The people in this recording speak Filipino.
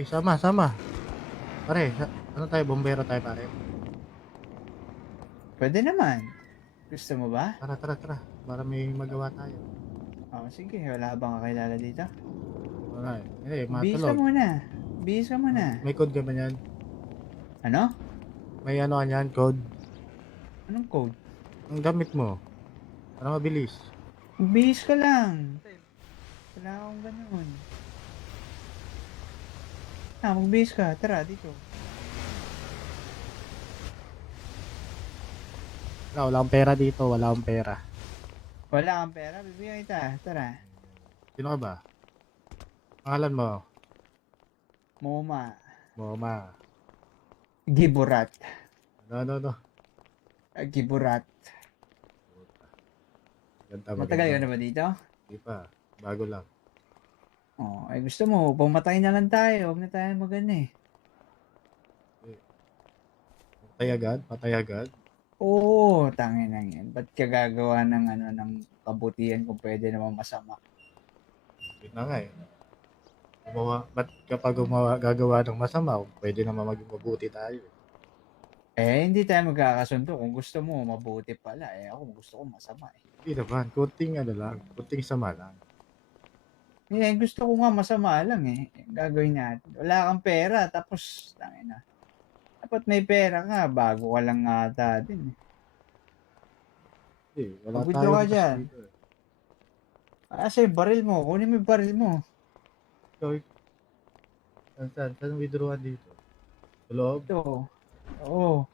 Sama, sama. Pare, ano tayo, bombero tayo pare. Pwede naman. Gusto mo ba? Tara, tara, tara. Para may magawa tayo. Sige. Wala bang kakilala dito? Alright. Bihis ka Matulog. muna. Bihis ka muna. May code ka ba yan? Ano? May ano ka yan, code? Anong code? Ang gamit mo. Para mabilis. Bihis ka lang. Wala akong ganun. Magbihis ka. Tara, dito. Wala akong pera dito. Wala akong pera. Wala kang pera? Bibigyan kita. Tara. Sino ka ba? Pangalan mo? Moma. Moma. Giburat. Ano. Giburat. Ganda, Matagal maganda. ka na ba dito? Di pa. Bago lang. Ay gusto mo, pumatay na lang tayo. Huwag na tayo magana eh. Patay agad? Patay agad? Oo, tangin lang yan. Ba't ka gagawa ng ng kabutihan kung pwede naman masama? Yun na nga eh. Ba't kapag gagawa ng masama, pwede naman maging mabuti tayo. Hindi tayo magkakasundo. Kung gusto mo, mabuti pala. Ako gusto ko masama eh. Hindi naman. Kunting ano lang. Kunting sama lang. Gusto ko nga masama lang eh. Gagawin natin. Wala kang pera, tapos, tangin na. Dapat may pera ka, bago ka lang ata din eh. Hindi, wala Mag-withdraw ka tayong cash dyan. dito eh. Kasi baril mo. Kunin mo yung baril mo. Ikaw, saan withdrawal dito? Sa loob? Ito. Oo.